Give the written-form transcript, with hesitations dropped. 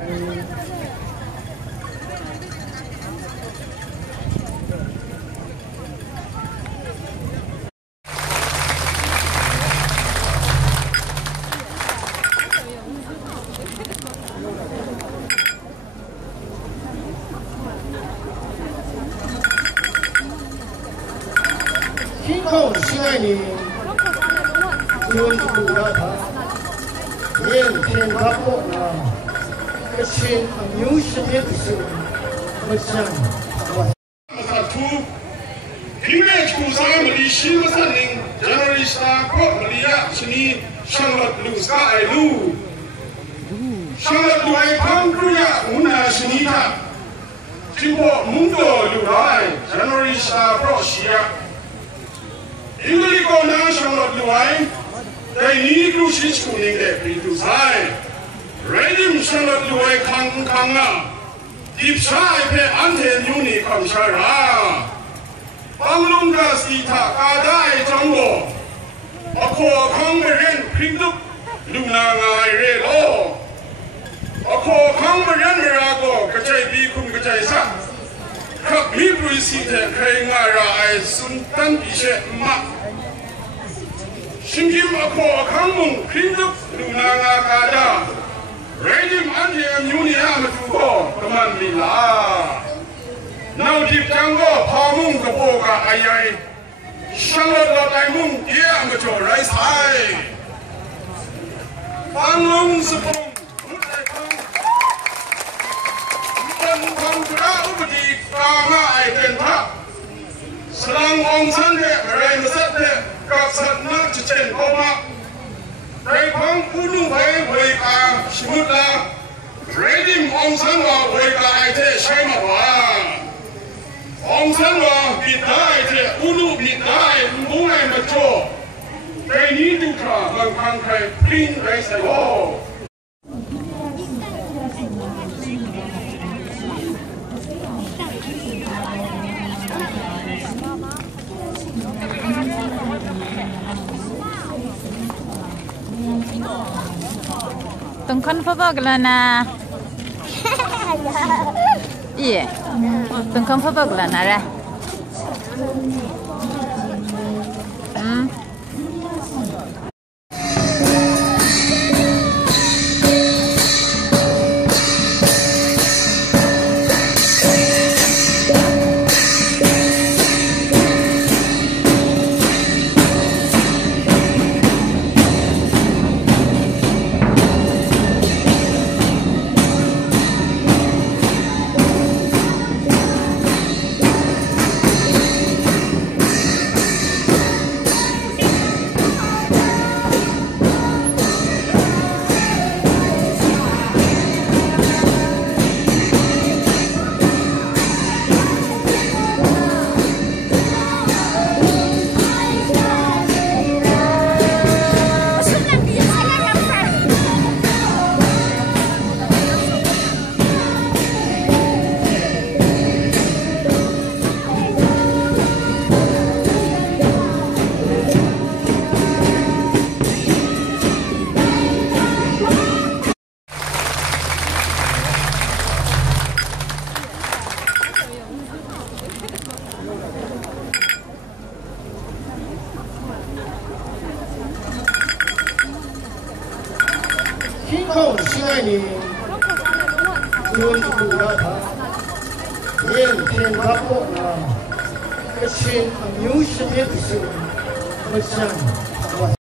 天空心爱你，尊主大他，眼天他不那，个心牛是面是，我想我。平面出啥么的新个三零，January star 过么的呀，是你上了路啥爱路，上了路爱康住呀，我那是你他，经过蒙多路来 ，January star 过西呀。因为你讲那上了路来，在你路是出名的，比如在，Redim 上了路来康啊，第三片安田有你康下啦。Panglong ka sita kada ay janggo. Ako kang meren pinduk luna ngai relo. Ako kang meren merago kacay bikum kacay sa. Kak mi bruisite kay ngara ay suntan bishe ma. Shingim ako kang mong pinduk luna nga kada. Redim anje amyuni amatuko kaman lila. Now deep jango pamung kapoka ayay shalot lot mung dia amateur rice high panglong sepong mutai pang pang kura ubadi kama ay tenta selang ong sande ray masat de kapsat na chichen koma ray pang ulu bay way ka shimutla redim ong sanwa way ka ay te shayma wa ông sáng là bị tai thì ulu bị tai muốn ai mà cho cái ní điều tra bằng hàng khai pin lấy sai ô Tung con phô bọc là na iya tung con phô bọc là na ra天空心爱你，尊主大他，眼天他不那，个心牛是面是，我想。